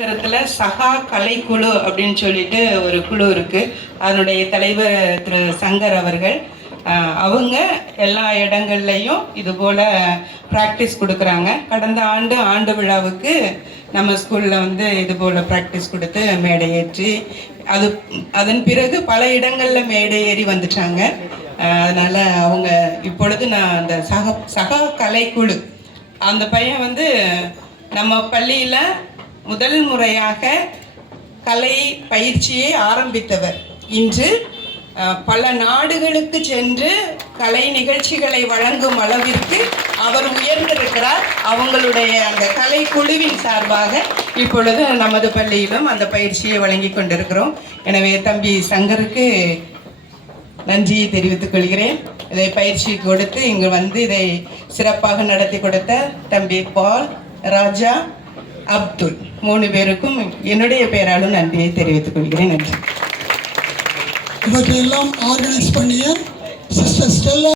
நகரத்தில் சகா கலைக்குழு அப்படின்னு சொல்லிட்டு ஒரு குழு இருக்குது. அதனுடைய தலைவர் திரு சங்கர் அவர்கள். அவங்க எல்லா இடங்கள்லையும் இதுபோல் ப்ராக்டிஸ் கொடுக்குறாங்க. கடந்த ஆண்டு விழாவுக்கு நம்ம ஸ்கூலில் வந்து இதுபோல் ப்ராக்டிஸ் கொடுத்து மேடை ஏற்றி அதன் பிறகு பல இடங்களில் மேடை ஏறி வந்துட்டாங்க. அதனால் அவங்க இப்பொழுது நான் அந்த சகா கலைக்குழு அந்த பையன் வந்து நம்ம பள்ளியில் முதல் முறையாக கலை பயிற்சியை ஆரம்பித்தவர். இன்று பல நாடுகளுக்கு சென்று கலை நிகழ்ச்சிகளை வழங்கும் அளவிற்கு அவர் உயர்ந்திருக்கிறார். அவங்களுடைய அந்த கலை குழுவின் சார்பாக இப்பொழுது நமது பள்ளியிலும் அந்த பயிற்சியை வழங்கி கொண்டிருக்கிறோம். எனவே தம்பி சங்கருக்கு நன்றியை தெரிவித்துக் கொள்கிறேன். இதை பயிற்சி கொடுத்து இங்கு வந்து இதை சிறப்பாக நடத்தி கொடுத்த தம்பி பால், ராஜா, அப்துல் 3 பேருக்கும் என்னுடைய பெயராலும் நன்றியை தெரிவித்துக் கொள்கிறேன். நன்றி. இவற்றையெல்லாம் ஆர்கனைஸ் பண்ணிய சிஸ்டர் ஸ்டெல்லா